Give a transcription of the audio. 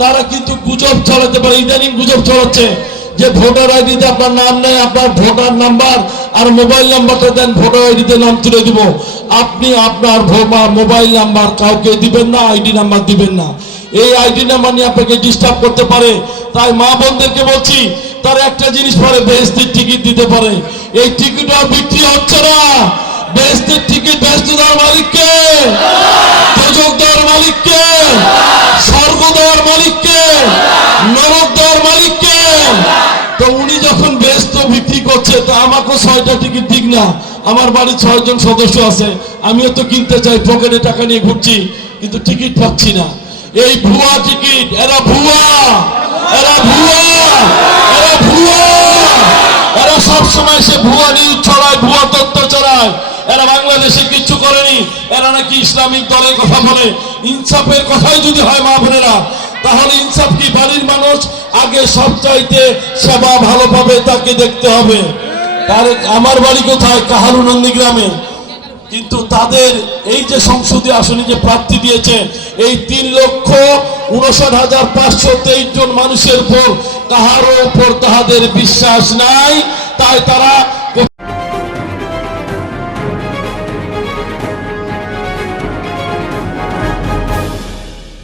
তারা কিন্তু গুজব ছড়াতে পারে। ইদানিং গুজব ছড়াচ্ছে যে ভোটার আইডিতে আপনার নাম নেই, আপনার ভোটার নাম্বার আর মোবাইল নাম্বারটা দেন, ভোটার আইডিতে নাম তুলে দিব। আপনি আপনার মোবাইল নাম্বার কাউকে দিবেন না, আইডি নাম্বার দিবেন না। এই আইডি নাম্বার নিয়ে আপনাকে ডিস্টার্ব করতে পারে। তাই মা বোনদেরকে বলছি, তারা একটা জিনিস পরে বেহেশতের টিকিট দিতে পারে। এই টিকিট আর বিক্রি হচ্ছে না। বেহেশতের টিকিট বেহেশত দেওয়ার মালিককে, দোজখ দেওয়ার মালিককে, স্বর্গ দেওয়ার মালিককে, নরক দেওয়ার মালিককে। তো উনি যখন বেহেশত বিক্রি করছে, তা আমাকেও 6টা টিকিট দিক না। আমার বাড়ির 6 জন সদস্য আছে, আমিও তো কিনতে চাই, পকেটে টাকা নিয়ে ঘুরছি, কিন্তু টিকিট পাচ্ছি না। এই ভুয়া টিকিট, এরা ভুয়া, এরা ভুয়া, এরা ভুয়া, এরা সবসময় সে ভুয়া নিউজ ছড়ায়, ভুয়া তথ্য ছড়ায়। এরা বাংলাদেশে কিচ্ছু করেনি, এরা নাকি ইসলামিক দলের কথা বলে। ইনসাফের কথাই যদি হয় মা বোনেরা, তাহলে ইনসাফ কি? বাড়ির মানুষ আগে সবচাইতে সেবা ভালো পাবে, তাকে দেখতে হবে। তার আমার বাড়ি কোথায়? কাহারু নন্দীগ্রামে। কিন্তু তাদের এই যে সংসদীয় আসনে যে প্রার্থী দিয়েছে, এই 3,59,523 জন মানুষের উপর কাহারও উপর তাহাদের বিশ্বাস নাই। তাই তারা